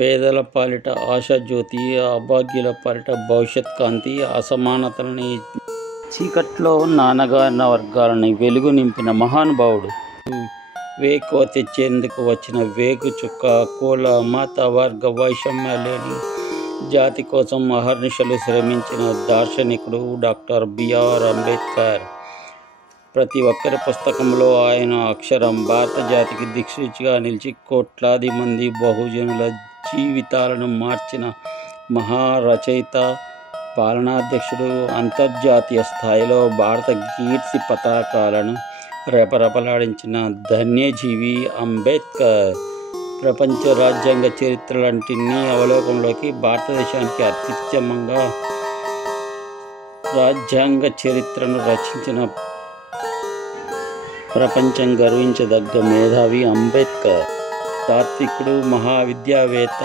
పేదల పాలిట ఆశాజ్యోతి, అభాగ్యుల పాలిట భవిష్యత్ కాంతి, అసమానతలని చీకట్లో నానగారిన వర్గాలని వెలుగు నింపిన మహానుభావుడు. వేకువ తెచ్చేందుకు వచ్చిన వేగు చుక్క, కుల మత వర్గ వైషమ్య లేని జాతి కోసం అహర్నిశలు శ్రమించిన దార్శనికుడు డాక్టర్ బిఆర్ అంబేద్కర్. ప్రతి ఒక్కరి పుస్తకంలో ఆయన అక్షరం భారత జాతికి దిక్సూచిగా నిలిచి కోట్లాది మంది బహుజనుల జీవితాలను మార్చిన మహారచయిత, పాలనాధ్యక్షుడు, అంతర్జాతీయ స్థాయిలో భారత కీర్తి పతాకాలను రెపరెపలాడించిన ధన్యజీవి అంబేద్కర్. ప్రపంచ రాజ్యాంగ చరిత్రలంటినీ అవలోకంలోకి భారతదేశానికి అత్యుత్తమంగా రాజ్యాంగ చరిత్రను రచించిన ప్రపంచం గర్వించదగ్గ మేధావి అంబేద్కర్. తాత్వికుడు, మహావిద్యావేత్త,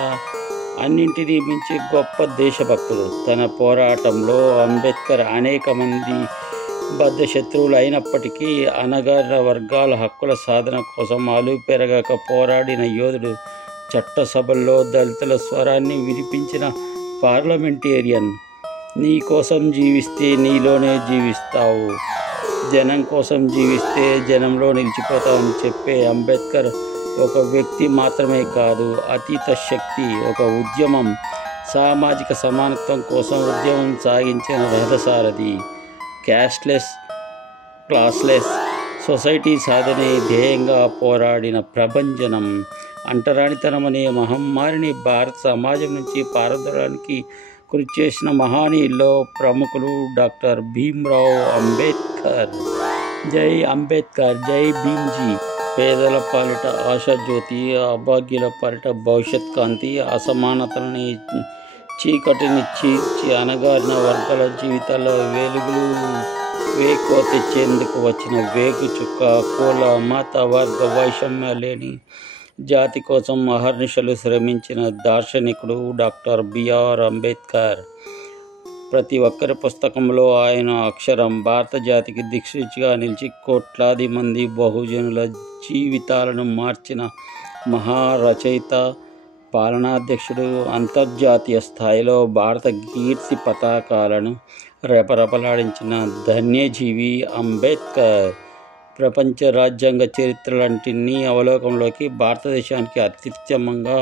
అన్నింటినీ మించి గొప్ప దేశభక్తుడు. తన పోరాటంలో అంబేద్కర్ అనేక మంది బద్ధశత్రువులు అయినప్పటికీ అణగారిన వర్గాల హక్కుల సాధన కోసం అలుపెరగక పోరాడిన యోధుడు. చట్టసభల్లో దళితుల స్వరాన్ని వినిపించిన పార్లమెంటేరియన్. నీ కోసం జీవిస్తే నీలోనే జీవిస్తావు, జనం కోసం జీవిస్తే జనంలో నిలిచిపోతావని చెప్పే అంబేద్కర్ ఒక వ్యక్తి మాత్రమే కాదు, అతీత శక్తి, ఒక ఉద్యమం. సామాజిక సమానత్వం కోసం ఉద్యమం సాగించిన రథసారథి. క్యాస్ట్లెస్, క్లాస్లెస్ సొసైటీ సాధనే ధ్యేయంగా పోరాడిన ప్రభంజనం. అంటరానితనం అనే మహమ్మారిని భారత సమాజం నుంచి పారదోలడానికి కృషి చేసిన మహనీయుల్లో ప్రముఖులు డాక్టర్ భీమ్రావ్ అంబేద్కర్. జై అంబేద్కర్, జై భీమ్జీ. పేదల పాలిట ఆశాజ్యోతి, అభాగ్యుల పాలిట భవిష్యత్ కాంతి, అసమానతలని చీకటిని చీల్చి అణగారిన వర్గాల జీవితాల్లో వెలుగులు వేకువ తెచ్చేందుకు వచ్చిన వేగు చుక్క, కుల మత వర్గ వైషమ్య లేని జాతి కోసం అహర్నిశలు శ్రమించిన దార్శనికుడు డాక్టర్ బిఆర్ అంబేద్కర్. ప్రతి ఒక్కరి పుస్తకంలో ఆయన అక్షరం భారత జాతికి దిక్సూచిగా నిలిచి కోట్లాది మంది బహుజనుల జీవితాలను మార్చిన మహారచయిత, పాలనాధ్యక్షుడు, అంతర్జాతీయ స్థాయిలో భారత కీర్తి పతాకాలను రెపరెపలాడించిన ధన్యజీవి అంబేద్కర్. ప్రపంచ రాజ్యాంగ చరిత్రలంటినీ అవలోకంలోకి భారతదేశానికి అత్యుత్తమంగా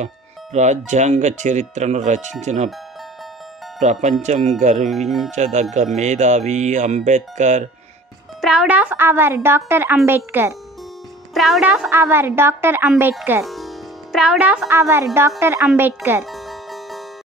రాజ్యాంగ చరిత్రను రచించిన ప్రపంచం గర్వించదగ్గ మేధావి Ambedkar. Proud of our doctor Ambedkar. Proud of our doctor Ambedkar. Proud of our doctor Ambedkar.